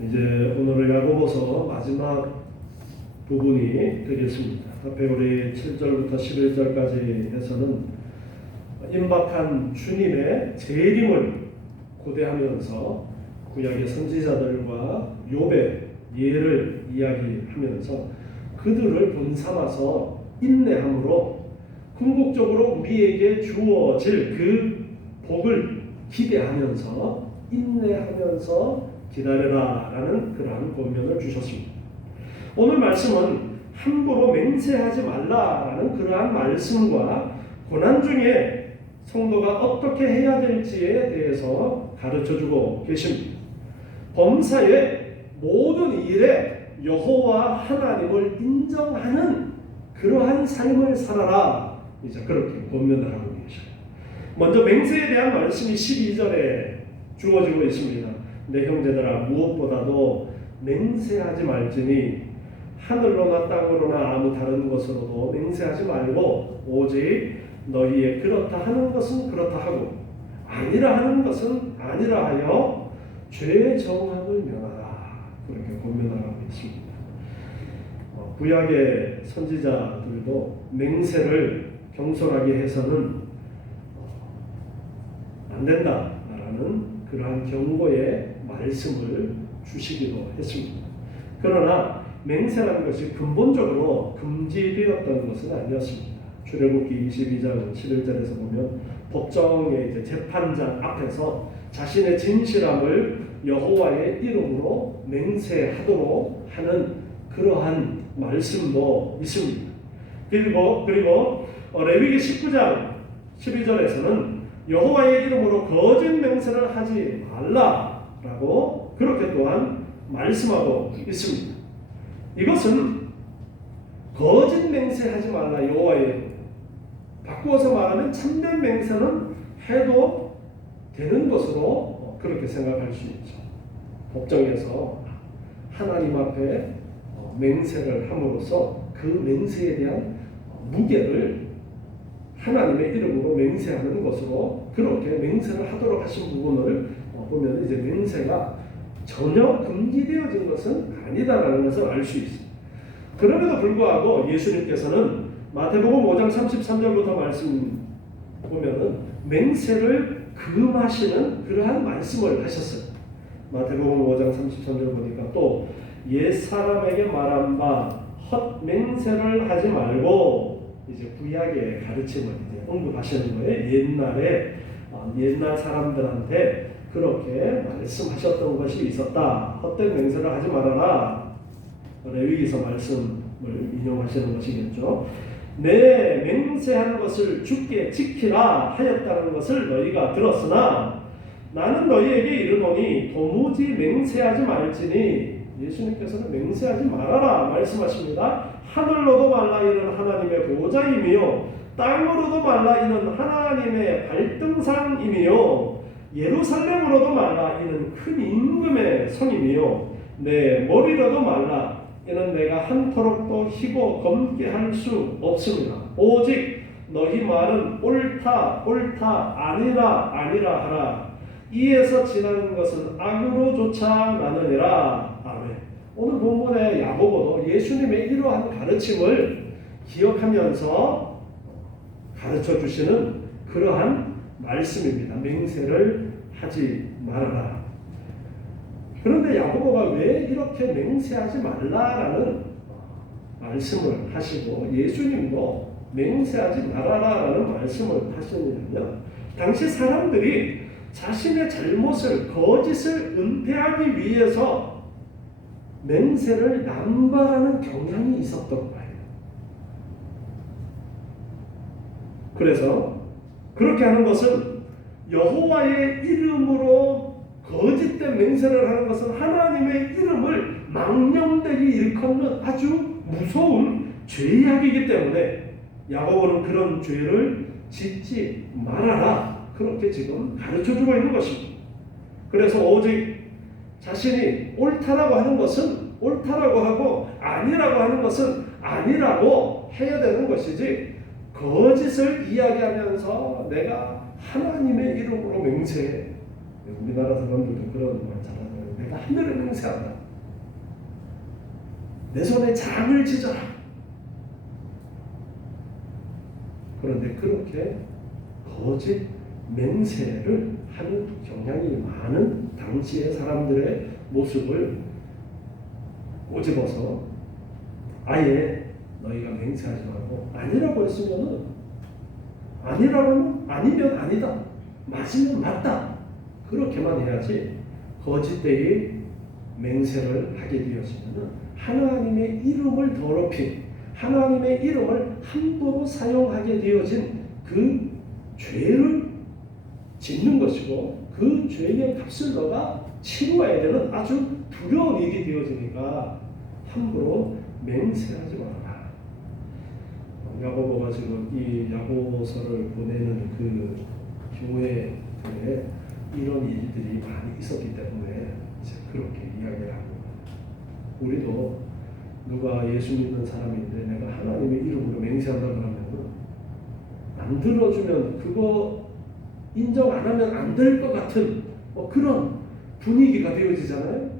이제 오늘은 야고보서 마지막 부분이 되겠습니다. 앞에 우리 7절부터 11절까지 해서는 임박한 주님의 재림을 고대하면서 구약의 선지자들과 욥의 예를 이야기하면서 그들을 본삼아서 인내함으로 궁극적으로 우리에게 주어질 그 복을 기대하면서 인내하면서 기다려라 라는 그러한 권면을 주셨습니다. 오늘 말씀은 함부로 맹세하지 말라라는 그러한 말씀과 고난 중에 성도가 어떻게 해야 될지에 대해서 가르쳐주고 계십니다. 범사의 모든 일에 여호와 하나님을 인정하는 그러한 삶을 살아라, 이제 그렇게 권면을 하고 계셔요. 먼저 맹세에 대한 말씀이 12절에 주어지고 있습니다. 내 형제들아, 무엇보다도 맹세하지 말지니 하늘로나 땅으로나 아무 다른 것으로도 맹세하지 말고 오직 너희의 그렇다 하는 것은 그렇다 하고 아니라 하는 것은 아니라 하여 죄의 정함을 면하라, 그렇게 권면하고 있습니다. 구약의 선지자들도 맹세를 경솔하게 해서는 안 된다라는 그러한 경고의 말씀을 주시기도 했습니다. 그러나 맹세라는 것이 근본적으로 금지되었던 것은 아니었습니다. 출애굽기 22장 11절에서 보면 법정의 이제 재판장 앞에서 자신의 진실함을 여호와의 이름으로 맹세하도록 하는 그러한 말씀도 있습니다. 그리고 레위기 19장 12절에서는 여호와의 이름으로 거짓 맹세를 하지 말라라고 그렇게 또한 말씀하고 있습니다. 이것은 거짓 맹세하지 말라, 여호와의 이름. 바꾸어서 말하면 참된 맹세는 해도 되는 것으로 그렇게 생각할 수 있죠. 법정에서 하나님 앞에 맹세를 함으로써 그 맹세에 대한 무게를 하나님의 이름으로 맹세하는 것으로 그렇게 맹세를 하도록 하신 부분을 보면 이제 맹세가 전혀 금지되어진 것은 아니다라는 것을 알 수 있습니다. 그럼에도 불구하고 예수님께서는 마태복음 5장 33절부터 말씀 보면은 맹세를 금하시는 그러한 말씀을 하셨어요. 마태복음 5장 33절 보니까 또 옛사람에게 말한 바 헛맹세를 하지 말고, 이제 구약의 가르침을 이제 언급하시는 거예요. 옛날 사람들한테 그렇게 말씀하셨던 것이 있었다. 헛된 맹세를 하지 말아라. 레위기서 말씀을 인용하시는 것이겠죠. 내 맹세한 것을 주께 지키라 하였다는 것을 너희가 들었으나 나는 너희에게 이르노니 도무지 맹세하지 말지니, 예수님께서는 맹세하지 말아라 말씀하십니다. 하늘로도 말라 이는 하나님의 보좌이며 땅으로도 말라 이는 하나님의 발등상이며 예루살렘으로도 말라 이는 큰 임금의 성이며 내 머리로도 말라 이는 내가 한토록도 희고 검게 할 수 없습니다. 오직 너희 말은 옳다 옳다 아니라 아니라 하라. 이에서 지나는 것은 악으로조차 나느니라. 아멘. 오늘 본문의 야고보도 예수님의 이러한 가르침을 기억하면서 가르쳐 주시는 그러한 말씀입니다. 맹세를 하지 말아라. 그런데 야고보가 왜 이렇게 맹세하지 말라라는 말씀을 하시고 예수님도 맹세하지 말아라라는 말씀을 하시느냐면, 당시 사람들이 자신의 잘못을, 거짓을 은폐하기 위해서 맹세를 남발하는 경향이 있었던 거예요. 그래서 그렇게 하는 것은 여호와의 이름으로 거짓된 맹세를 하는 것은 하나님의 이름을 망령되게 일컫는 아주 무서운 죄악이기 때문에 야고보는 그런 죄를 짓지 말아라, 그렇게 지금 가르쳐주고 있는 것입니다. 그래서 오직 자신이 옳다라고 하는 것은 옳다라고 하고 아니라고 하는 것은 아니라고 해야 되는 것이지, 거짓을 이야기하면서 내가 하나님의 이름으로 맹세해, 우리나라 사람들도 그런 말 잘하잖아요. 내가 하늘을 맹세한다. 내 손에 장을 지져라. 그런데 그렇게 거짓 맹세를 하는 경향이 많은 당시의 사람들의 모습을 꼬집어서 아예 너희가 맹세하지 말고 아니라고 했으면은 아니라고 아니면 아니다, 맞으면 맞다, 그렇게만 해야지 거짓되이 맹세를 하게 되었으면은 하나님의 이름을 더럽힌, 하나님의 이름을 함부로 사용하게 되어진 그 죄를 짓는 것이고 그 죄의 값을 너가 치루어야 되는 아주 두려운 일이 되어지니까 함부로 맹세하지 말아라. 야고보가 지금 이 야고보서를 보내는 그 교회에 이런 일들이 많이 있었기 때문에 이제 그렇게 이야기를 하고, 우리도 누가 예수 믿는 사람인데 내가 하나님의 이름으로 맹세한다 그러면 안 들어주면 그거 인정 안 하면 안 될 것 같은 그런 분위기가 되어지잖아요.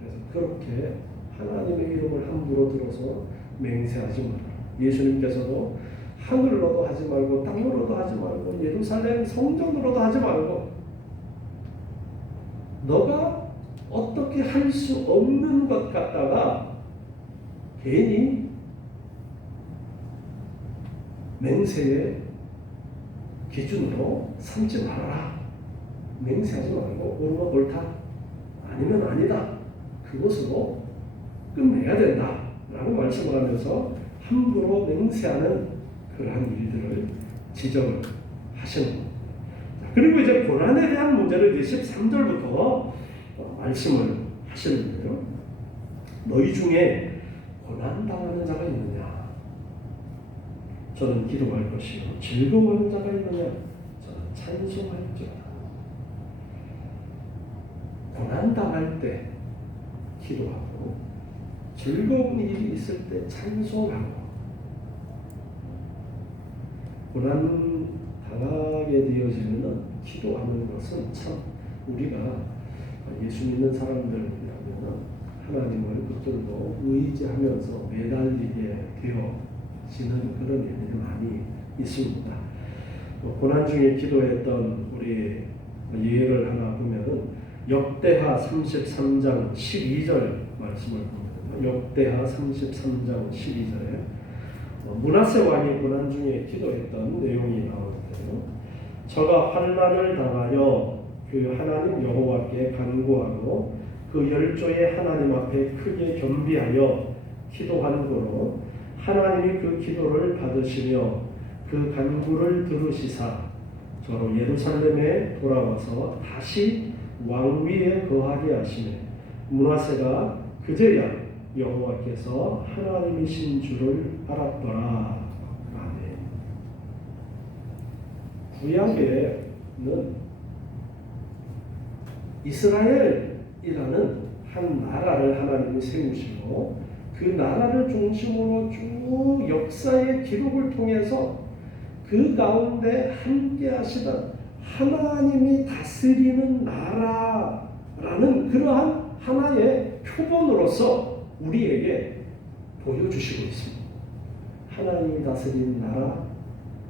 그래서 그렇게 하나님의 이름을 함부로 들어서 맹세하지 마라. 예수님께서도 하늘로도 하지 말고 땅으로도 하지 말고 예루살렘 성전으로도 하지 말고 너가 어떻게 할 수 없는 것 같다가 괜히 맹세의 기준으로 삼지 말아라. 맹세하지 말고 옳으면 옳다, 아니면 아니다, 그것으로 끝내야 된다 라는 말씀을 하면서 함부로 맹세하는 그러한 일들을 지적을 하시는 겁니다. 그리고 이제 고난에 대한 문제를 13절부터 말씀을 하시는데요. 너희 중에 고난당하는 자가 있느냐? 저는 기도할 것이요. 즐거워하는 자가 있느냐? 저는 찬송할지어다. 고난당할 때 기도하고 즐거운 일이 있을 때 찬송하고, 고난 당하게 되어지면 기도하는 것은 참 우리가 예수 믿는 사람들이라면 하나님을 붙들고 의지하면서 매달리게 되어지는 그런 일들이 많이 있습니다. 고난 중에 기도했던 우리 예를 하나 보면은 역대하 33장 12절 말씀을 보면, 역대하 33장 12절에 므낫세 왕이 고난 중에 기도했던 내용이 나오는데요. 저가 환난을 당하여 그 하나님 여호와께 간구하고 그 열조의 하나님 앞에 크게 겸비하여 기도한 고로 하나님이 그 기도를 받으시며 그 간구를 들으시사 저로 예루살렘에 돌아와서 다시 왕위에 거하게 하시매 므낫세가 그제야 여호와께서 하나님이신 줄을 알았더라. 아멘. 구약에는 이스라엘이라는 한 나라를 하나님이 세우시고 그 나라를 중심으로 쭉 역사의 기록을 통해서 그 가운데 함께 하시던 하나님이 다스리는 나라라는 그러한 하나의 표본으로서 우리에게 보여주시고 있습니다. 하나님이 다스리는 나라,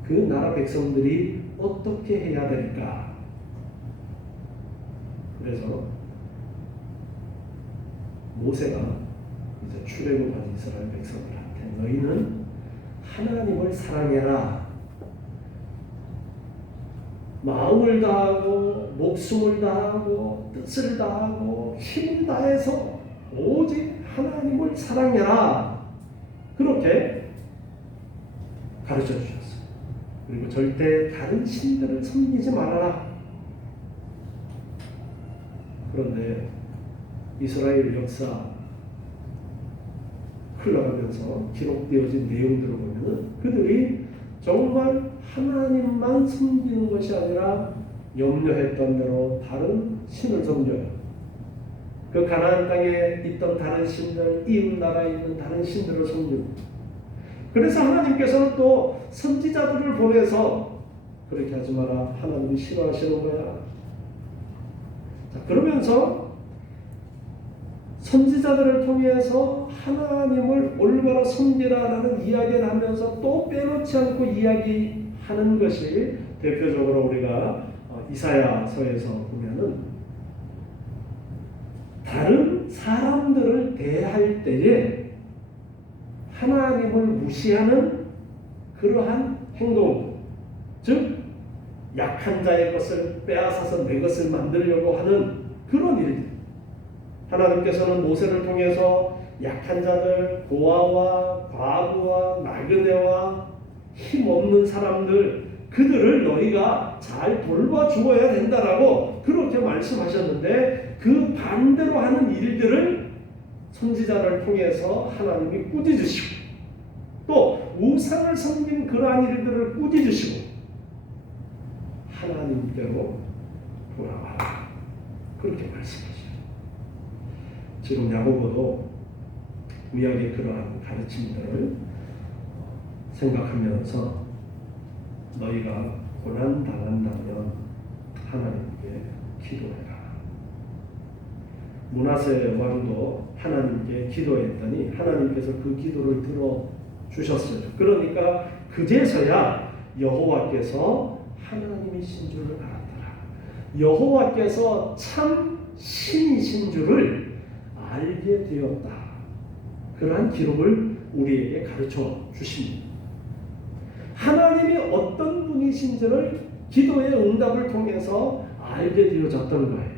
그 나라 백성들이 어떻게 해야 될까? 그래서 모세가 이제 출애굽한 이스라엘 백성들한테 너희는 하나님을 사랑해라. 마음을 다하고 목숨을 다하고 뜻을 다하고 힘을 다해서 오직 하나님을 사랑해라. 그렇게 가르쳐 주셨어요. 그리고 절대 다른 신들을 섬기지 말아라. 그런데 이스라엘 역사 흘러가면서 기록되어진 내용들을 보면 그들이 정말 하나님만 섬기는 것이 아니라 염려했던 대로 다른 신을 섬겨요. 그 가나안 땅에 있던 다른 신들, 이웃 나라에 있는 다른 신들을 섬기고, 그래서 하나님께서는 또 선지자들을 보내서 그렇게 하지 마라. 하나님이 싫어하시는 거야. 자, 그러면서 선지자들을 통해서 하나님을 올바로 섬기라라는 이야기를 하면서 또 빼놓지 않고 이야기하는 것이 대표적으로 우리가 이사야서에서 보면은 다른 사람들을 대할 때에 하나님을 무시하는 그러한 행동, 즉 약한 자의 것을 빼앗아서 내 것을 만들려고 하는 그런 일들. 하나님께서는 모세를 통해서 약한 자들, 고아와 과부와 나그네와 힘없는 사람들, 그들을 너희가 잘 돌봐주어야 된다라고 그렇게 말씀하셨는데, 그 반대로 하는 일들을 선지자를 통해서 하나님이 꾸짖으시고, 또 우상을 섬긴 그러한 일들을 꾸짖으시고 하나님께로 돌아와라, 그렇게 말씀하시죠. 지금 야고보도 구약의 그러한 가르침들을 생각하면서 너희가 고난 당한다면 하나님께 기도해라. 므낫세 왕도 하나님께 기도했더니 하나님께서 그 기도를 들어주셨어요. 그러니까 그제서야 여호와께서 하나님이신 줄을 알았더라. 여호와께서 참 신이신 줄을 알게 되었다. 그러한 기록을 우리에게 가르쳐 주십니다. 하나님이 어떤 분이신지를 기도의 응답을 통해서 알게 되어졌던 거예요.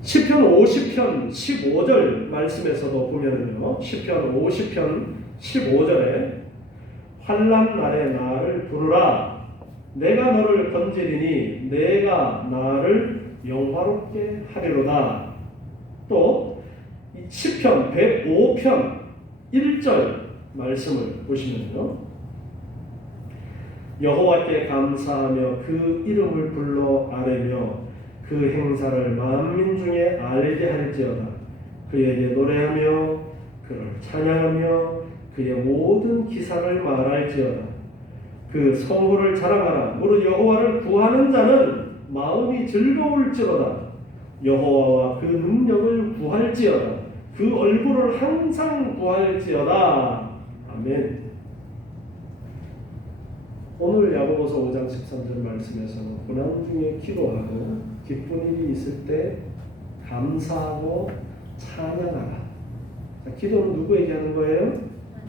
시편 50편 15절 말씀에서도 보면은요, 시편 50편 15절에 환난 날에 나를 부르라, 내가 너를 건지리니 내가 나를 영화롭게 하리로다. 또 시편 105편 1절 말씀을 보시면요, 여호와께 감사하며 그 이름을 불러 아뢰며 그 행사를 만민 중에 알게 할지어다. 그에게 노래하며 그를 찬양하며 그의 모든 기사를 말할지어다. 그 성호를 자랑하라. 무릇 여호와를 구하는 자는 마음이 즐거울지로다. 여호와와 그 능력을 구할지어다. 그 얼굴을 항상 구할지어다. 아멘. 오늘 야고보서 5장 13절 말씀에서는 고난 중에 기도하고 기쁜 일이 있을 때 감사하고 찬양하라. 자, 기도는 누구에게 하는 거예요?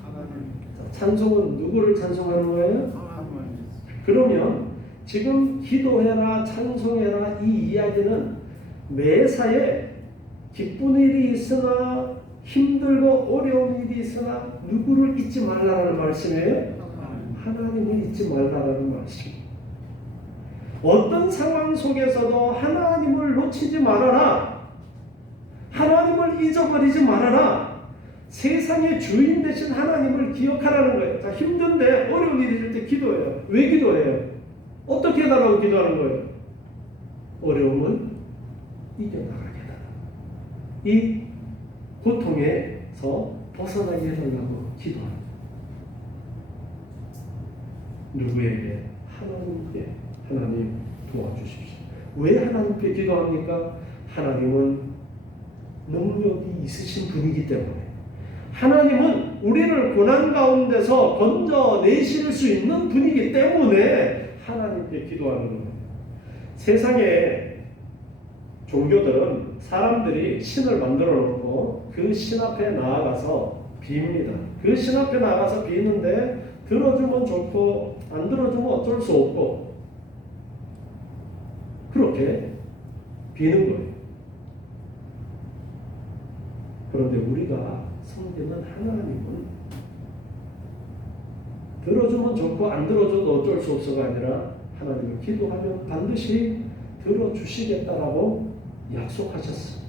하나님. 자, 찬송은 누구를 찬송하는 거예요? 하나님. 그러면 지금 기도해라, 찬송해라 이 이야기는 매사에 기쁜 일이 있으나 힘들고 어려운 일이 있으나 누구를 잊지 말라라는 말씀이에요? 하나님을 잊지 말라라는 말씀입니다. 어떤 상황 속에서도 하나님을 놓치지 말아라. 하나님을 잊어버리지 말아라. 세상의 주인 되신 하나님을 기억하라는 거예요. 자, 힘든데 어려운 일이 있을 때 기도해요. 왜 기도해요? 어떻게 해달라고 기도하는 거예요? 어려움을 이겨나가게 해달라. 이 고통에서 벗어나게 해달라고 기도합니다. 누구에게? 하나님께. 하나님 도와주십시오. 왜 하나님께 기도합니까? 하나님은 능력이 있으신 분이기 때문에, 하나님은 우리를 고난 가운데서 건져내실 수 있는 분이기 때문에 하나님께 기도하는 거예요. 세상에 종교들은 사람들이 신을 만들어 놓고 그 신 앞에 나아가서 빕니다. 그 신 앞에 나아가서 비는데 들어주면 좋고 안 들어주면 어쩔 수 없고 그렇게 비는 거예요. 그런데 우리가 섬기는 하나님은 들어주면 좋고 안 들어줘도 어쩔 수 없어가 아니라 하나님을 기도하면 반드시 들어주시겠다라고 약속하셨어요.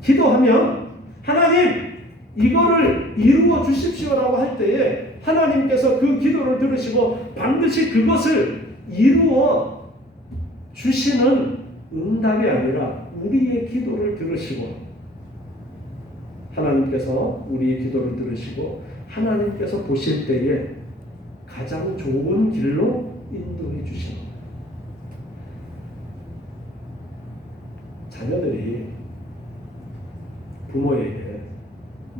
기도하면 하나님 이거를 이루어 주십시오라고 할 때에 하나님께서 그 기도를 들으시고 반드시 그것을 이루어 주시는 응답이 아니라 우리의 기도를 들으시고, 하나님께서 우리의 기도를 들으시고 하나님께서 보실 때에 가장 좋은 길로 인도해 주시는 거예요. 자녀들이 부모에게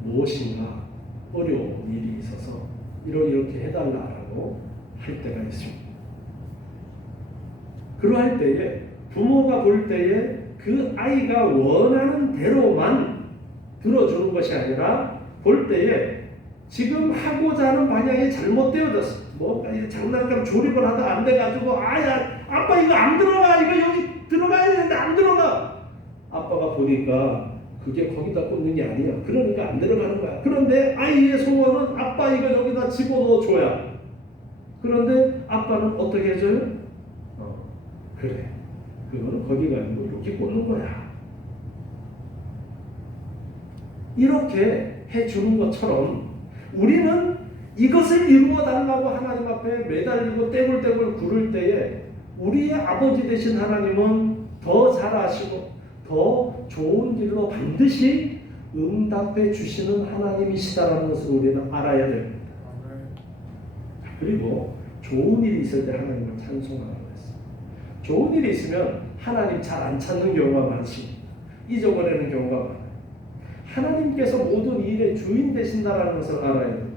무엇인가 어려운 일이 있어서 이렇게 해달라고 할 때가 있습니다. 그러할 때에 부모가 볼 때에 그 아이가 원하는 대로만 들어주는 것이 아니라 볼 때에 지금 하고자 하는 방향이 잘못되어졌어. 뭐 장난감 조립을 하다 안 돼가지고 아야 아빠 이거 안 들어가, 이거 여기 들어가야 되는데 안 들어가. 아빠가 보니까 그게 거기다 꽂는 게 아니야. 그러니까 안 들어가는 거야. 그런데 아이의 소원은 아빠 이거 여기다 집어넣어줘야. 그런데 아빠는 어떻게 해줘요? 그래, 그거는 거기가 아니고 이렇게 꽂는 거야. 이렇게 해주는 것처럼 우리는 이것을 이루어 달라고 하나님 앞에 매달리고 떼굴떼굴 구를 때에 우리의 아버지 되신 하나님은 더 잘 아시고 더 좋은 길로 반드시 응답해 주시는 하나님이시다라는 것을 우리는 알아야 됩니다. 그리고 좋은 일이 있을 때 하나님을 찬송하는 것입니다. 좋은 일이 있으면 하나님 잘 안 찾는 경우가 많습니다. 잊어버리는 경우가 많아요. 하나님께서 모든 일의 주인 되신다라는 것을 알아야 됩니다.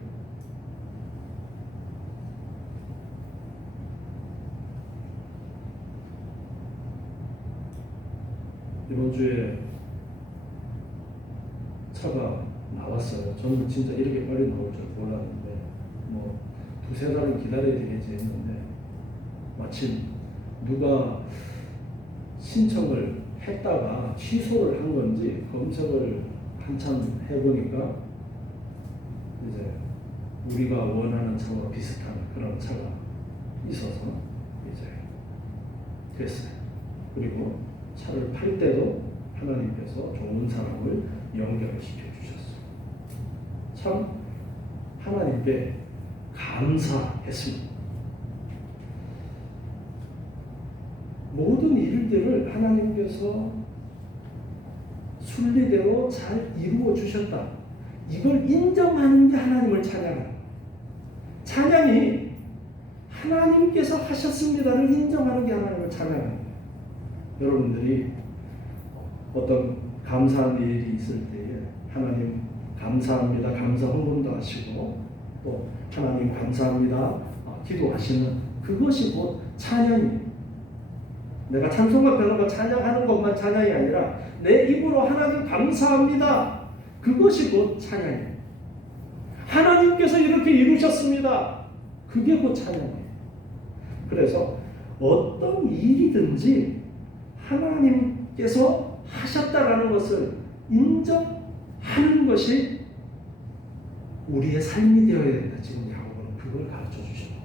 이번 주에 차가 나왔어요. 저는 진짜 이렇게 빨리 나올 줄 몰랐는데 뭐 두세 달은 기다려야 되겠지 했는데 마침 누가 신청을 했다가 취소를 한 건지 검색을 한참 해보니까 이제 우리가 원하는 차와 비슷한 그런 차가 있어서 이제 됐어요. 그리고 차를 팔 때도 하나님께서 좋은 사람을 연결시켜 주셨어요. 참 하나님께 감사했습니다. 모든 일들을 하나님께서 순리대로 잘 이루어 주셨다. 이걸 인정하는 게 하나님을 찬양하는. 찬양이 하나님께서 하셨습니다를 인정하는 게 하나님을 찬양하는 거예요. 여러분들이 어떤 감사한 일이 있을 때에 하나님 감사합니다, 감사 헌금도 하시고 또 하나님 감사합니다 기도하시는 그것이 곧 찬양입니다. 내가 찬송가 펴는 찬양하는 것만 찬양이 아니라 내 입으로 하나님 감사합니다. 그것이 곧 찬양이에요. 하나님께서 이렇게 이루셨습니다. 그게 곧 찬양이에요. 그래서 어떤 일이든지 하나님께서 하셨다라는 것을 인정하는 것이 우리의 삶이 되어야 된다. 지금 야고보는 그걸 가르쳐 주십니다.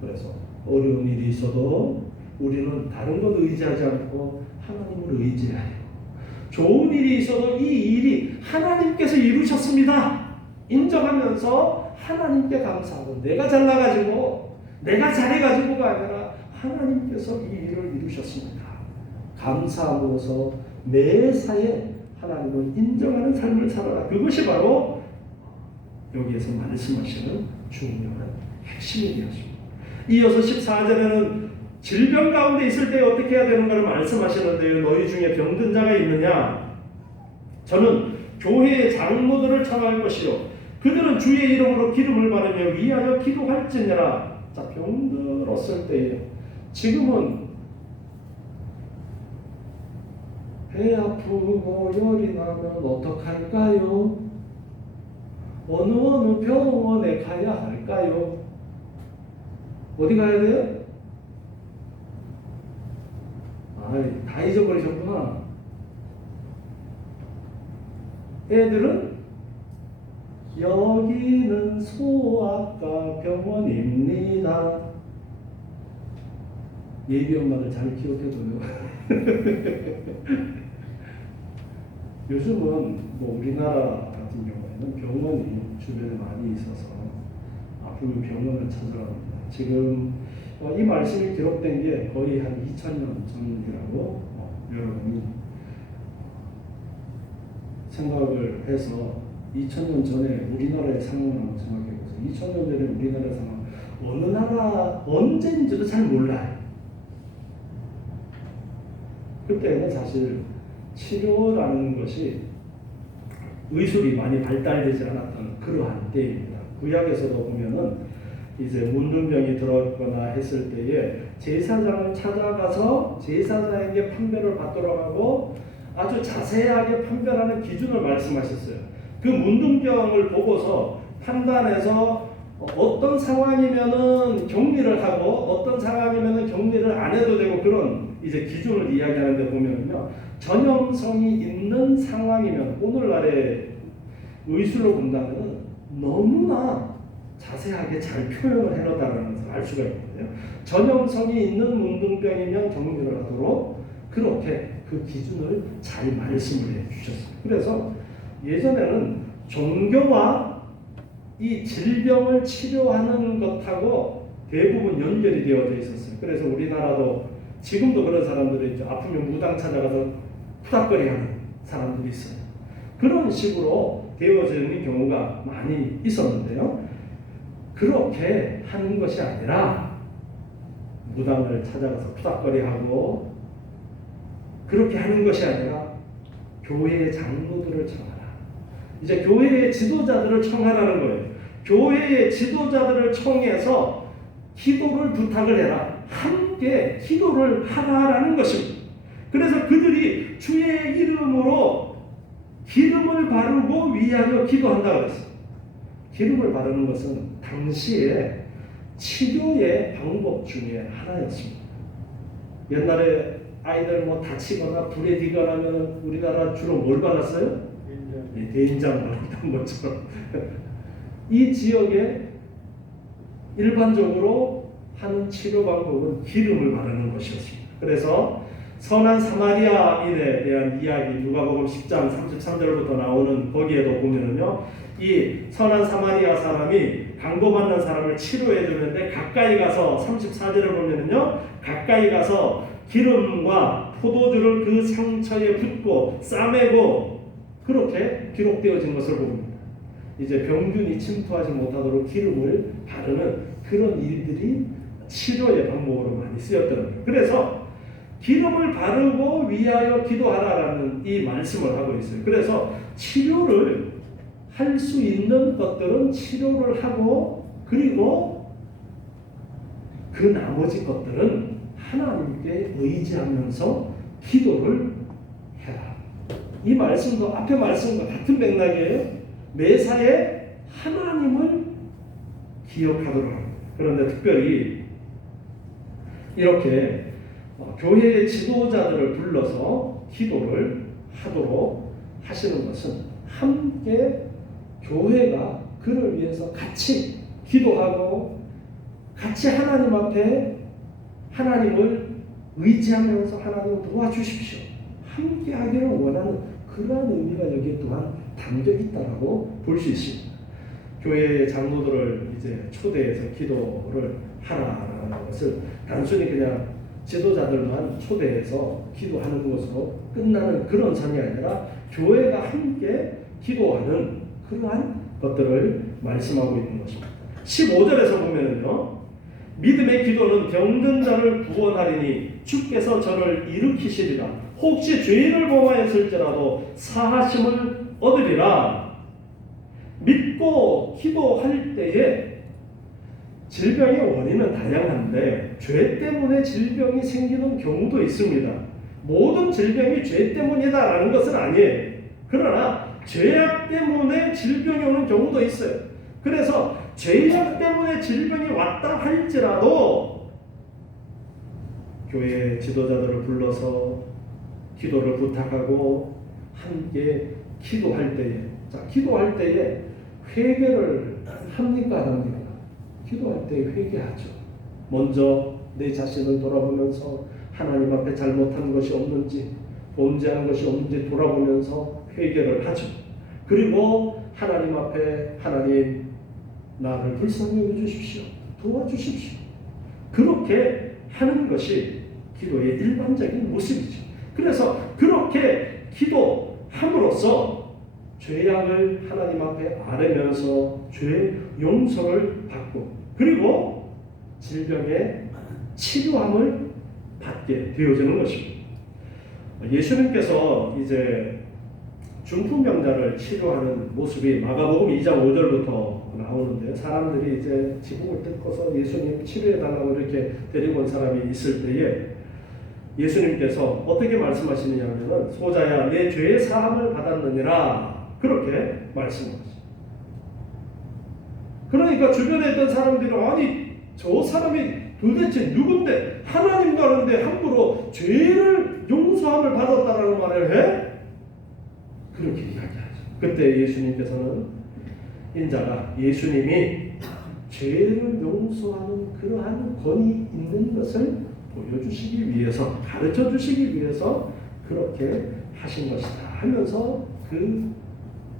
그래서 어려운 일이 있어도 우리는 다른 것 의지하지 않고 하나님을 의지해야 해요. 좋은 일이 있어도 이 일이 하나님께서 이루셨습니다. 인정하면서 하나님께 감사하고 내가 잘나가지고 내가 잘해가지고가 아니라 하나님께서 이 일을 이루셨습니다. 감사하면서 매사에 하나님을 인정하는 삶을 살아라. 그것이 바로 여기에서 말씀하시는 중요한 핵심이 되었습니다. 이어서 14절에는 질병 가운데 있을 때 어떻게 해야 되는가를 말씀하시는데요. 너희 중에 병든 자가 있느냐? 저는 교회의 장로들을 청할 것이요 그들은 주의 이름으로 기름을 바르며 위하여 기도할지니라. 자, 병들었을 때에 지금은 배 아프고 열이 나면 어떡할까요? 어느 병원에 가야 할까요? 어디 가야 돼요? 다 잊어버리셨구나. 애들은 여기는 소아과 병원입니다. 예비 엄마들 잘 기억해둬요. 요즘은 뭐 우리나라 같은 경우에는 병원이 주변에 많이 있어서 아프면 병원을 찾아갑니다. 지금 이 말씀이 기록된 게 거의 한 2000년 전이라고 여러분이 생각을 해서 2000년 전에 우리나라의 상황을 한번 생각해보세요. 2000년 전에 우리나라의 상황 어느 나라 언제인지도 잘 몰라요. 그때는 사실 치료라는 것이 의술이 많이 발달되지 않았던 그러한 때입니다. 구약에서도 보면은 이제 문둥병이 들었거나 했을 때에 제사장을 찾아가서 제사장에게 판별을 받도록 하고 아주 자세하게 판별하는 기준을 말씀하셨어요. 그 문둥병을 보고서 판단해서 어떤 상황이면은 격리를 하고 어떤 상황이면은 격리를 안 해도 되고 그런 이제 기준을 이야기하는데 보면요, 전염성이 있는 상황이면 오늘날의 의술로 본다면 너무나 자세하게 잘 표현을 해놓았다는 것을 알 수가 있거든요. 전염성이 있는 문둥병이면 격리를 하도록 그렇게 그 기준을 잘 말씀을 해주셨어요. 그래서 예전에는 종교와 이 질병을 치료하는 것하고 대부분 연결이 되어져 있었어요. 그래서 우리나라도 지금도 그런 사람들이 있죠. 아프면 무당 찾아가서 푸닥거리하는 사람들이 있어요. 그런 식으로 되어져 있는 경우가 많이 있었는데요. 그렇게 하는 것이 아니라 무당을 찾아가서 푸닥거리하고 그렇게 하는 것이 아니라 교회의 장로들을 청하라. 이제 교회의 지도자들을 청하라는 거예요. 교회의 지도자들을 청해서 기도를 부탁을 해라. 함께 기도를 하라라는 것입니다. 그래서 그들이 주의 이름으로 기름을 바르고 위하여 기도한다고 했어요. 기름을 바르는 것은 당시에 치료의 방법 중에 하나였습니다. 옛날에 아이들 뭐 다치거나 불에 디거나 하면 우리나라 주로 뭘 발랐어요? 대인장 바르던 것처럼 이 지역에 일반적으로 하는 치료 방법은 기름을 바르는 것이었습니다. 그래서 선한 사마리아인에 대한 이야기 누가복음 10장 33절부터 나오는 거기에도 보면은요, 이 선한 사마리아 사람이 강도받는 사람을 치료해 주는데 가까이 가서 34절을 보면은요, 가까이 가서 기름과 포도주를 그 상처에 붓고 싸매고 그렇게 기록되어진 것을 봅니다. 이제 병균이 침투하지 못하도록 기름을 바르는 그런 일들이 치료의 방법으로 많이 쓰였던 거예요. 그래서 기름을 바르고 위하여 기도하라라는 이 말씀을 하고 있어요. 그래서 치료를 할 수 있는 것들은 치료를 하고 그리고 그 나머지 것들은 하나님께 의지하면서 기도를 해라. 이 말씀도 앞에 말씀과 같은 맥락이에요. 매사에 하나님을 기억하도록 합니다. 그런데 특별히 이렇게 교회의 지도자들을 불러서 기도를 하도록 하시는 것은 함께 교회가 그를 위해서 같이 기도하고 같이 하나님 앞에 하나님을 의지하면서 하나님을 도와주십시오. 함께 하기를 원하는 그러한 의미가 여기에 또한 담겨 있다고 볼 수 있습니다. 교회의 장로들을 이제 초대해서 기도를 하라라는 것을 단순히 그냥 지도자들만 초대해서 기도하는 것으로 끝나는 그런 선이 아니라 교회가 함께 기도하는 그러한 것들을 말씀하고 있는 것입니다. 15절에서 보면은요, 믿음의 기도는 병든 자를 구원하리니 주께서 저를 일으키시리라. 혹시 죄인을 범하였을지라도 사하심을 얻으리라. 믿고 기도할 때에 질병의 원인은 다양한데 죄 때문에 질병이 생기는 경우도 있습니다. 모든 질병이 죄 때문이다라는 것은 아니에요. 그러나 죄악 때문에 질병이 오는 경우도 있어요. 그래서 죄악 때문에 질병이 왔다 할지라도 교회 지도자들을 불러서 기도를 부탁하고 함께 기도할 때에, 기도할 때에 회개를 합니까 안 합니까? 기도할 때 회개하죠. 먼저 내 자신을 돌아보면서 하나님 앞에 잘못한 것이 없는지, 범죄한 것이 없는지 돌아보면서 회개를 하죠. 그리고 하나님 앞에 하나님 나를 불쌍히 여겨주십시오. 도와주십시오. 그렇게 하는 것이 기도의 일반적인 모습이죠. 그래서 그렇게 기도함으로써 죄악을 하나님 앞에 아뢰면서 죄 용서를 받고 그리고 질병의 치료함을 받게 되어지는 것입니다. 예수님께서 이제 중풍병자를 치료하는 모습이 마가복음 2장 5절부터 나오는데, 사람들이 이제 지붕을 뜯고서 예수님 치료해달라고 이렇게 데리고 온 사람이 있을 때에 예수님께서 어떻게 말씀하시느냐 하면은, 소자야 내 죄의 사함을 받았느니라, 그렇게 말씀하시죠. 그러니까 주변에 있던 사람들이, 아니 저 사람이 도대체 누군데 하나님도 아는데 함부로 죄를 용서함을 받았다라는 말을 해? 그렇게 이야기하죠. 그때 예수님께서는 인자가 예수님이 죄를 용서하는 그러한 권위 있는 것을 보여주시기 위해서, 가르쳐 주시기 위해서 그렇게 하신 것이다 하면서 그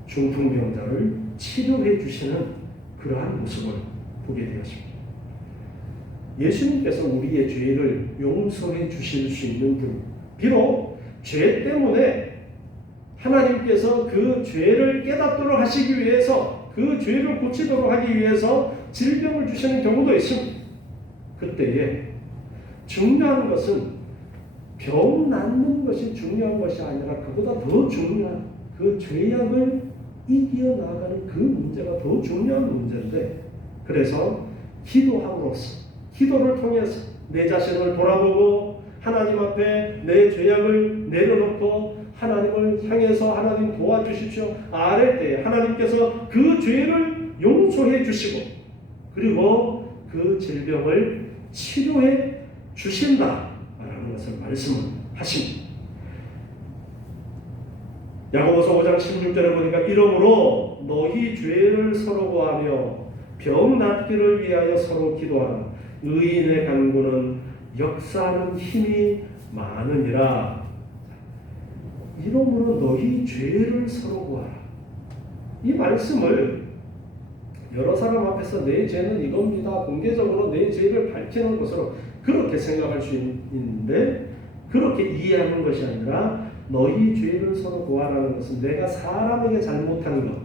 중풍병자를 치료해 주시는 그러한 모습을 보게 되었습니다. 예수님께서 우리의 죄를 용서해 주실 수 있는 분, 비록 죄 때문에 하나님께서 그 죄를 깨닫도록 하시기 위해서, 그 죄를 고치도록 하기 위해서 질병을 주시는 경우도 있습니다. 그때에 중요한 것은 병 낫는 것이 중요한 것이 아니라, 그보다 더 중요한 그 죄악을 이겨나가는 그 문제가 더 중요한 문제인데, 그래서 기도함으로써, 기도를 통해서 내 자신을 돌아보고 하나님 앞에 내 죄악을 내려놓고 하나님을 향해서 하나님 도와주십시오 아랠 때 하나님께서 그 죄를 용서해 주시고, 그리고 그 질병을 치료해 주신다라는 것을 말씀을 하십니다. 야고보서 5장 16절에 보니까, 이러므로 너희 죄를 서로 고하며 병 낫기를 위하여 서로 기도하라. 의인의 간구는 역사하는 힘이 많으니라. 이러므로 너희 죄를 서로 구하라. 이 말씀을 여러 사람 앞에서 내 죄는 이겁니다, 공개적으로 내 죄를 밝히는 것으로 그렇게 생각할 수 있는데, 그렇게 이해하는 것이 아니라, 너희 죄를 서로 구하라는 것은 내가 사람에게 잘못한 것,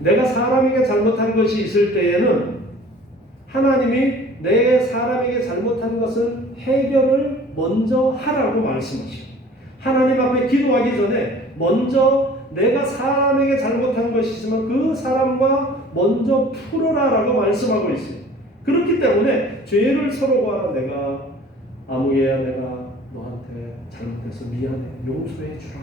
내가 사람에게 잘못한 것이 있을 때에는 하나님이 내 사람에게 잘못한 것을 해결을 먼저 하라고 말씀하시고, 하나님 앞에 기도하기 전에 먼저 내가 사람에게 잘못한 것이지만 그 사람과 먼저 풀어라라고 말씀하고 있어요. 그렇기 때문에 죄를 서로 구하라. 내가 아무개야, 내가 너한테 잘못해서 미안해, 용서해 주라.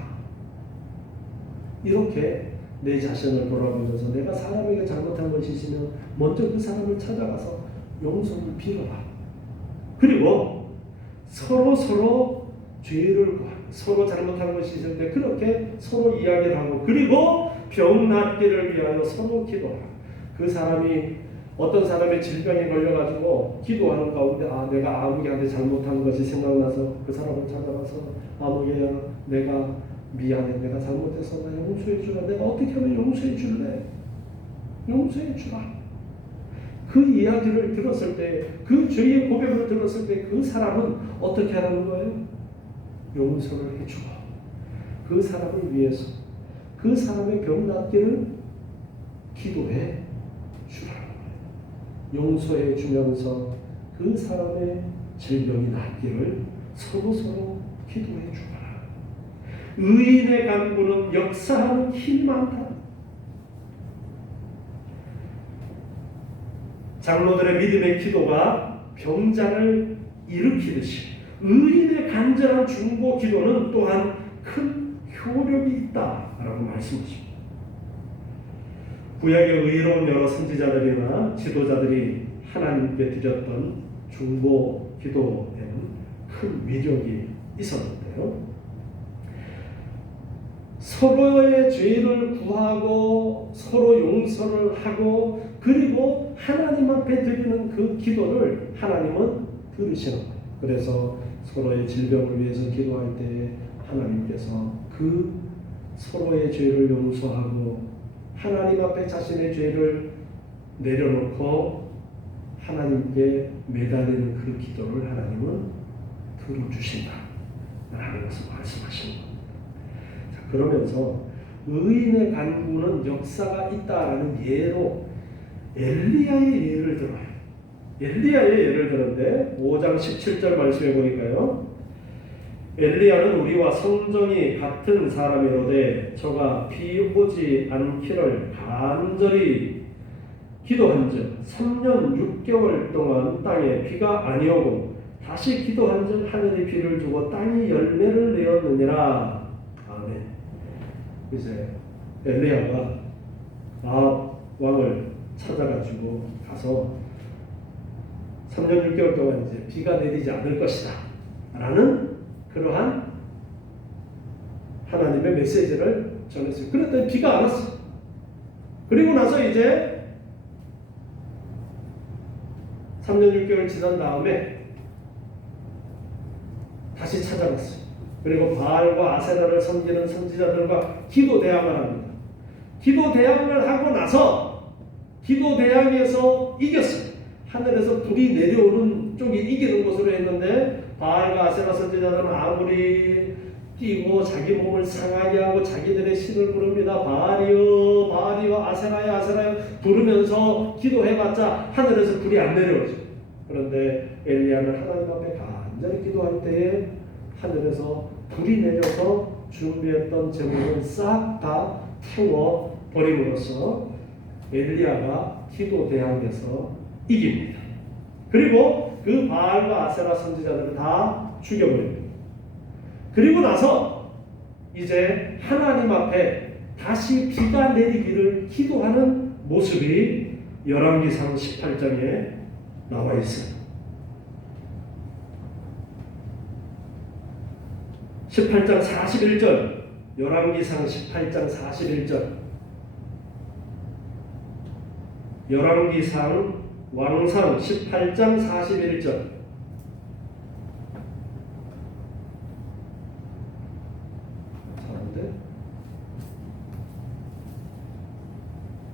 이렇게 내 자신을 돌아보면서 내가 사람에게 잘못한 것이 있으면 먼저 그 사람을 찾아가서 용서를 빌어라. 그리고 서로 죄를 구하라. 서로 잘못한 것이 있을 때 그렇게 서로 이야기를 하고, 그리고 병 낫기를 위하여 서로 기도하라. 그 사람이, 어떤 사람의 질병에 걸려가지고 기도하는 가운데, 내가 아무개한테 잘못한 것이 생각나서 그 사람을 찾아가서, 아무개야 내가 미안해, 내가 잘못해서 나 용서해 주라. 내가 어떻게 하면 용서해 줄래? 용서해 주라. 그 이야기를 들었을 때, 그 죄의 고백을 들었을 때 그 사람은 어떻게 하는 거예요? 용서를 해주고, 그 사람을 위해서 그 사람의 병 낫기를 기도해 주라는 거예요. 용서해 주면서 그 사람의 질병이 낫기를 서로 기도해 주라. 의인의 간구는 역사하는 힘이 많다. 장로들의 믿음의 기도가 병자를 일으키듯이 의인의 간절한 중보 기도는 또한 큰 효력이 있다라고 말씀하십니다. 구약의 의로운 여러 선지자들이나 지도자들이 하나님께 드렸던 중보 기도에는 큰 위력이 있었는데요, 서로의 죄를 구하고 서로 용서를 하고, 그리고 하나님 앞에 드리는 그 기도를 하나님은 들으시는 거예요. 그래서 서로의 질병을 위해서 기도할 때 하나님께서 그 서로의 죄를 용서하고 하나님 앞에 자신의 죄를 내려놓고 하나님께 매달리는 그 기도를 하나님은 들어주신다 라는 것을 말씀하시는 겁니다. 자, 그러면서 의인의 간구는 역사가 있다라는 예로 엘리야의 예를 들어요. 엘리야의 예를 들었는데 5장 17절 말씀해 보니까요, 엘리야는 우리와 성정이 같은 사람이로되 저가 비 오지 않기를 간절히 기도한즉 3년 6개월 동안 땅에 비가 아니오고 다시 기도한즉 하늘이 비를 주고 땅이 열매를 내었느니라. 아멘. 이제 엘리야가 아합 왕을 찾아가지고 가서 3년 6개월 동안 이제 비가 내리지 않을 것이다 라는 그러한 하나님의 메시지를 전했어요. 그랬더니 비가 안 왔어요. 그리고 나서 이제 3년 6개월 지난 다음에 다시 찾아갔어요. 그리고 바알과 아세라를 섬기는 선지자들과 기도 대항을 합니다. 기도 대항을 하고 나서 기도 대항에서 이겼어요. 하늘에서 불이 내려오는 쪽이 이기는 것으로 했는데 바알과 아세라 선지자들은 아무리 뛰고 자기 몸을 상하게 하고 자기들의 신을 부릅니다. 바알이여 바알이여 아세라여 아세라여 부르면서 기도해봤자 하늘에서 불이 안 내려오죠. 그런데 엘리야는 하나님 앞에 간절히 기도할 때에 하늘에서 불이 내려서 준비했던 제물을 싹 다 태워 버림으로써 엘리야가 기도 대항에서 이깁니다. 그리고 그 바알과 아세라 선지자들을 다 죽여버립니다. 그리고 나서 이제 하나님 앞에 다시 비가 내리기를 기도하는 모습이 열왕기상 18장에 나와 있어요. 18장 41절, 열왕기상 18장 41절, 열왕기상 왕상 18장 41절.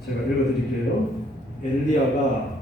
제가 읽어드릴게요. 엘리야가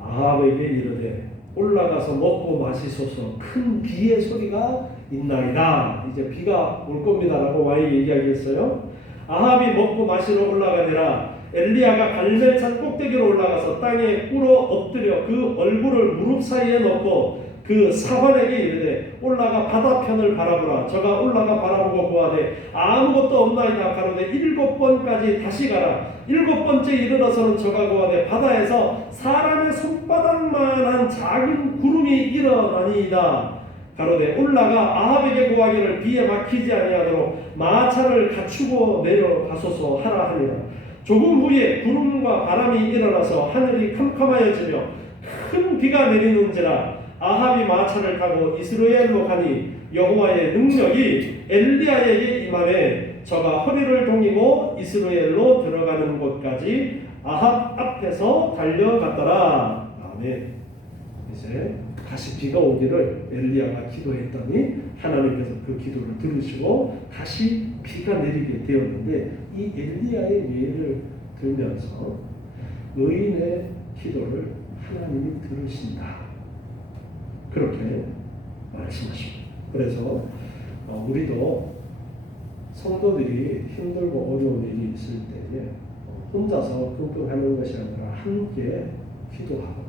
아합에게 이르되 올라가서 먹고 마시소서 큰 비의 소리가 있나이다. 이제 비가 올 겁니다라고 왕이 얘기하겠어요. 아합이 먹고 마시러 올라가니라. 엘리야가 갈멜산 꼭대기로 올라가서 땅에 꿇어 엎드려 그 얼굴을 무릎 사이에 넣고 그 사관에게 이르되 올라가 바다편을 바라보라. 저가 올라가 바라보고 보아되 아무것도 없나이다. 가로되 7번까지 다시 가라. 7번째 이르러서는 저가 보아되 바다에서 사람의 손바닥만한 작은 구름이 일어나니이다. 가로되 올라가 아합에게 구하기를 비에 막히지 아니하도록 마차를 갖추고 내려가소서 하라 하니라. 조금 후에 구름과 바람이 일어나서 하늘이 캄캄하여지며 큰 비가 내리는지라. 아합이 마차를 타고 이스라엘로 가니 여호와의 능력이 엘리야에게 임하매 저가 허리를 동이고 이스라엘로 들어가는 곳까지 아합 앞에서 달려갔더라. 아멘. 이제 다시 비가 오기를 엘리야가 기도했더니 하나님께서 그 기도를 들으시고 다시 비가 내리게 되었는데 이 엘리야의 예를 들면서 의인의 기도를 하나님이 들으신다. 그렇게 말씀하십니다. 그래서 우리도 성도들이 힘들고 어려운 일이 있을 때에 혼자서 끙끙하는 것이 아니라 함께 기도하고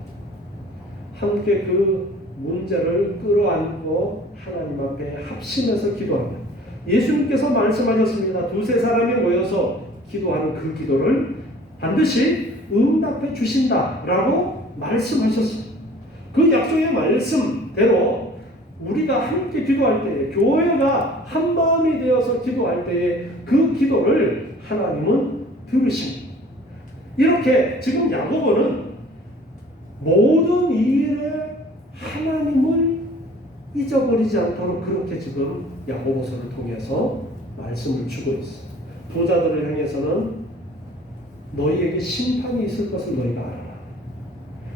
함께 그 문제를 끌어안고 하나님 앞에 합심해서 기도합니다. 예수님께서 말씀하셨습니다. 두세 사람이 모여서 기도하는 그 기도를 반드시 응답해 주신다라고 말씀하셨습니다. 그 약속의 말씀대로 우리가 함께 기도할 때에 교회가 한 마음이 되어서 기도할 때에 그 기도를 하나님은 들으십니다. 이렇게 지금 야고보는 모든 일에 하나님을 잊어버리지 않도록 그렇게 지금 야고보서를 통해서 말씀을 주고 있어요. 부자들을 향해서는 너희에게 심판이 있을 것을 너희가 알아라.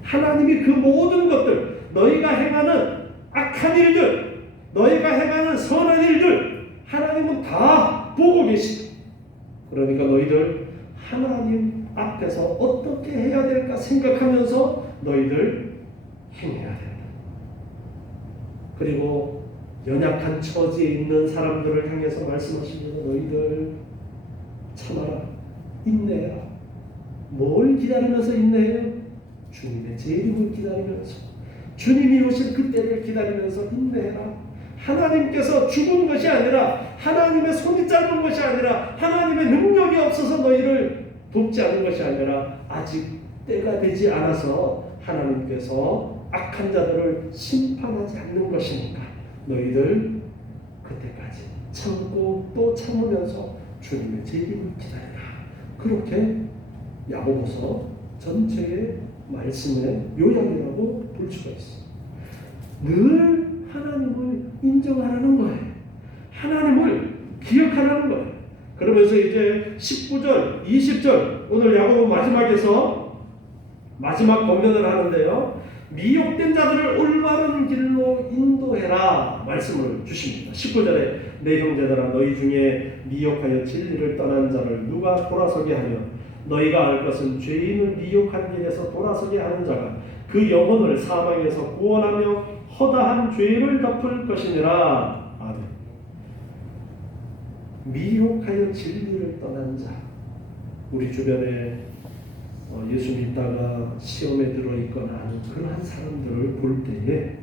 하나님이 그 모든 것들, 너희가 행하는 악한 일들, 너희가 행하는 선한 일들, 하나님은 다 보고 계시다. 그러니까 너희들 하나님 앞에서 어떻게 해야 될까 생각하면서 너희들 행해야 된다. 그리고 연약한 처지에 있는 사람들을 향해서 말씀하십니다. 너희들 참아라, 인내해라. 뭘 기다리면서 인내해요? 주님의 재림을 기다리면서, 주님이 오실 그때를 기다리면서 인내해라. 하나님께서 죽은 것이 아니라 하나님의 손이 짧은 것이 아니라 하나님의 능력이 없어서 너희를 돕지 않은 것이 아니라 아직 때가 되지 않아서 하나님께서 악한 자들을 심판하지 않는 것이니까 너희들 그때까지 참고 또 참으면서 주님의 재림을 기다리라. 그렇게 야고보서 전체의 말씀의 요약이라고 볼 수가 있습니다. 늘 하나님을 인정하라는 거예요. 하나님을 기억하라는 거예요. 그러면서 이제 19절, 20절 오늘 야고보 마지막 권면을 하는데요. 미혹된 자들을 올바른 길로 인도해라 말씀을 주십니다. 19절에 내 형제들아 너희 중에 미혹하여 진리를 떠난 자를 누가 돌아서게 하며 너희가 알 것은 죄인을 미혹한 길에서 돌아서게 하는 자가 그 영혼을 사망에서 구원하며 허다한 죄를 덮을 것이니라. 아멘. 미혹하여 진리를 떠난 자, 우리 주변에 예수 믿다가 시험에 들어있거나 하는 그러한 사람들을 볼 때에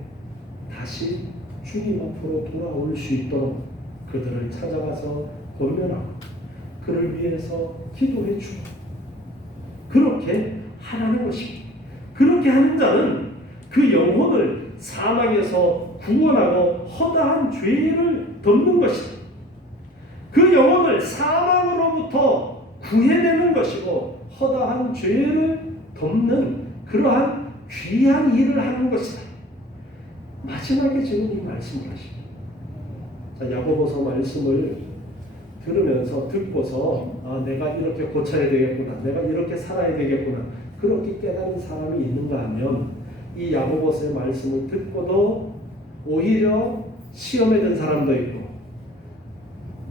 다시 주님 앞으로 돌아올 수 있도록 그들을 찾아가서 권면하고 그를 위해서 기도해 주고 그렇게 하라는 것입니다. 그렇게 하는 자는 그 영혼을 사망에서 구원하고 허다한 죄를 덮는 것이다. 그 영혼을 사망으로부터 구해내는 것이고 허다한 죄를 덮는 그러한 귀한 일을 하는 것이다. 마지막에 지금 이 말씀을 하십니다. 자, 야고보서 말씀을 들으면서 듣고서 내가 이렇게 고쳐야 되겠구나, 내가 이렇게 살아야 되겠구나, 그렇게 깨달은 사람이 있는가 하면 이 야고보서의 말씀을 듣고도 오히려 시험에 든 사람도 있고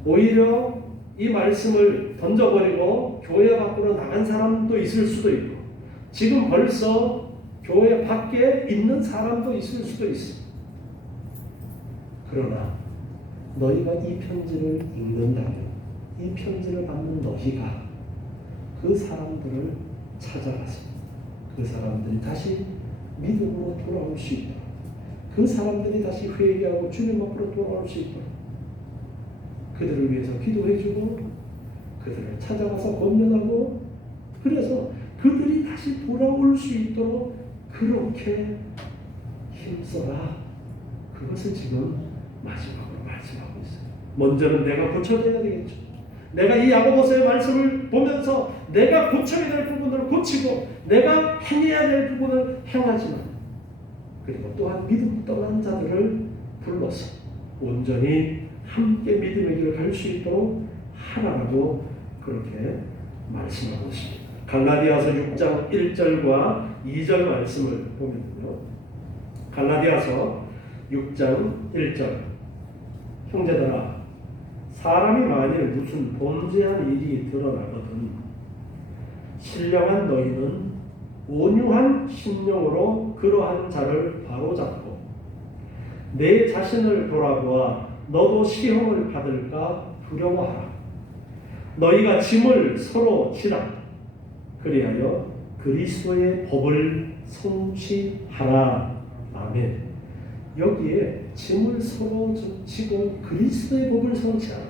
오히려 이 말씀을 던져버리고 교회 밖으로 나간 사람도 있을 수도 있고 지금 벌써 교회 밖에 있는 사람도 있을 수도 있습니다. 그러나 너희가 이 편지를 읽는다면 이 편지를 받는 너희가 그 사람들을 찾아가서 그 사람들이 다시 믿음으로 돌아올 수 있도록 그 사람들이 다시 회개하고 주님 앞으로 돌아올 수 있도록 그들을 위해서 기도해주고 그들을 찾아가서 권면하고 그래서 그들이 다시 돌아올 수 있도록 그렇게 힘써라. 그것을 지금 마지막으로 말씀하고 있어요. 먼저는 내가 고쳐야 되겠죠. 내가 이 야고보서의 말씀을 보면서 내가 고쳐야 될 부분을 고치고 내가 행해야 될 부분을 행하지만 그리고 또한 믿음 떠난 자들을 불러서 온전히 함께 믿음의 길을 갈 수 있도록 하라고 그렇게 말씀하고 있습니다. 갈라디아서 6장 1절과 2절 말씀을 보면요. 갈라디아서 6장 1절 형제들아 사람이 만일 무슨 범죄한 일이 드러나거든 신령한 너희는 온유한 심령으로 그러한 자를 바로잡고 내 자신을 돌아보아 너도 시험을 받을까 두려워하라. 너희가 짐을 서로 지라. 그리하여 그리스도의 법을 성취하라. 아멘. 여기에 짐을 서로 지고 그리스도의 법을 성취하라.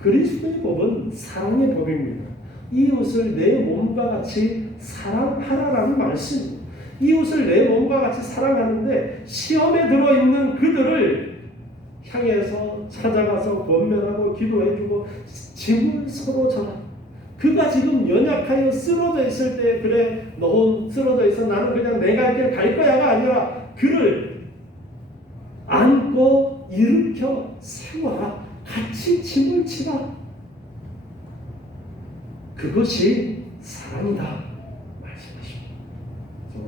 그리스도의 법은 사랑의 법입니다. 이웃을 내 몸과 같이 사랑하라라는 말씀입니다. 이웃을 내 몸과 같이 사랑하는데 시험에 들어있는 그들을 향해서 찾아가서 권면하고 기도해주고 짐을 서로 져라. 그가 지금 연약하여 쓰러져 있을 때 그래 너 쓰러져 있어 나는 그냥 내 갈 길 갈 거야가 아니라 그를 안고 일으켜 세워라. 같이 짐을 지라. 그것이 사랑이다 말씀하십니다.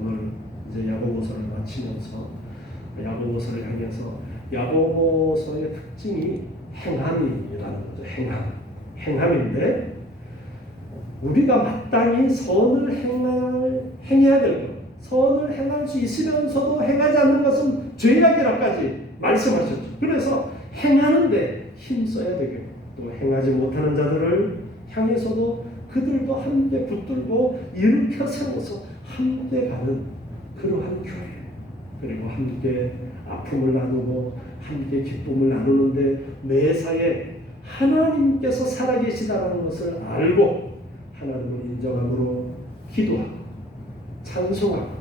오늘 이제 야고보서를 마치면서 야고보서를 향해서 야고보서의 특징이 행함이라는 거죠. 행함인데 우리가 마땅히 선을 행해야 될 것, 선을 행할 수 있으면서도 행하지 않는 것은 죄악이라까지 말씀하셨죠. 그래서 행하는데 힘써야 되겠고 또 행하지 못하는 자들을 향해서도 그들도 함께 붙들고 일으켜 세워서 함께 가는 그러한 교회 그리고 함께 아픔을 나누고 함께 기쁨을 나누는데 매사에 하나님께서 살아계시다는 것을 알고 하나님을 인정함으로 기도하고 찬송하고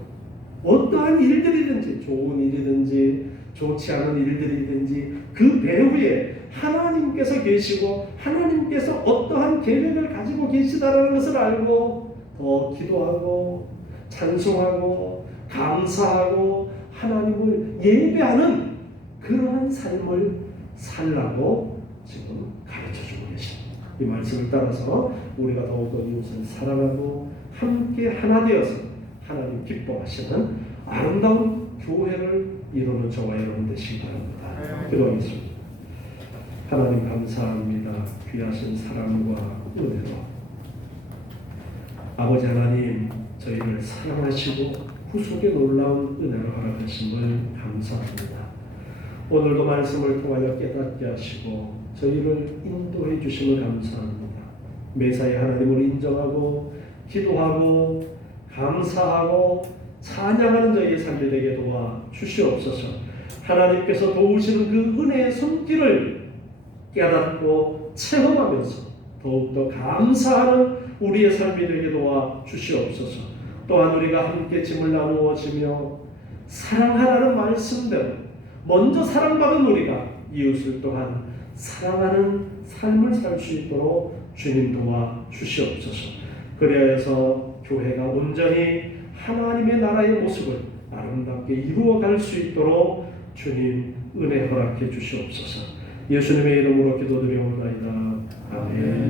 어떠한 일들이든지 좋은 일이든지 좋지 않은 일들이든지 그 배후에 하나님께서 계시고 하나님께서 어떠한 계획을 가지고 계시다는 것을 알고 더 기도하고 찬송하고 감사하고 하나님을 예배하는 그러한 삶을 살라고 지금 가르쳐주고 계십니다. 이 말씀을 따라서 우리가 더욱더 이웃을 사랑하고 함께 하나 되어서 하나님 기뻐하시는 아름다운 교회를 이루는 저와 여러분 되시기 바랍니다. 기도하겠습니다. 하나님 감사합니다. 귀하신 사랑과 은혜로 아버지 하나님 저희를 사랑하시고 구속의 놀라운 은혜를 허락하심을 감사합니다. 오늘도 말씀을 통하여 깨닫게 하시고 저희를 인도해 주심을 감사합니다. 매사에 하나님을 인정하고 기도하고 감사하고 찬양하는 저희의 삶이 되게 도와 주시옵소서. 하나님께서 도우시는 그 은혜의 손길을 깨닫고 체험하면서 더욱더 감사하는 우리의 삶이 되게 도와 주시옵소서. 또한 우리가 함께 짐을 나누어지며 사랑하라는 말씀대로 먼저 사랑받은 우리가 이웃을 또한 사랑하는 삶을 살 수 있도록 주님 도와 주시옵소서. 그래야 해서 교회가 온전히 하나님의 나라의 모습을 아름답게 이루어갈 수 있도록 주님 은혜 허락해 주시옵소서. 예수님의 이름으로 기도드리옵나이다. 아멘.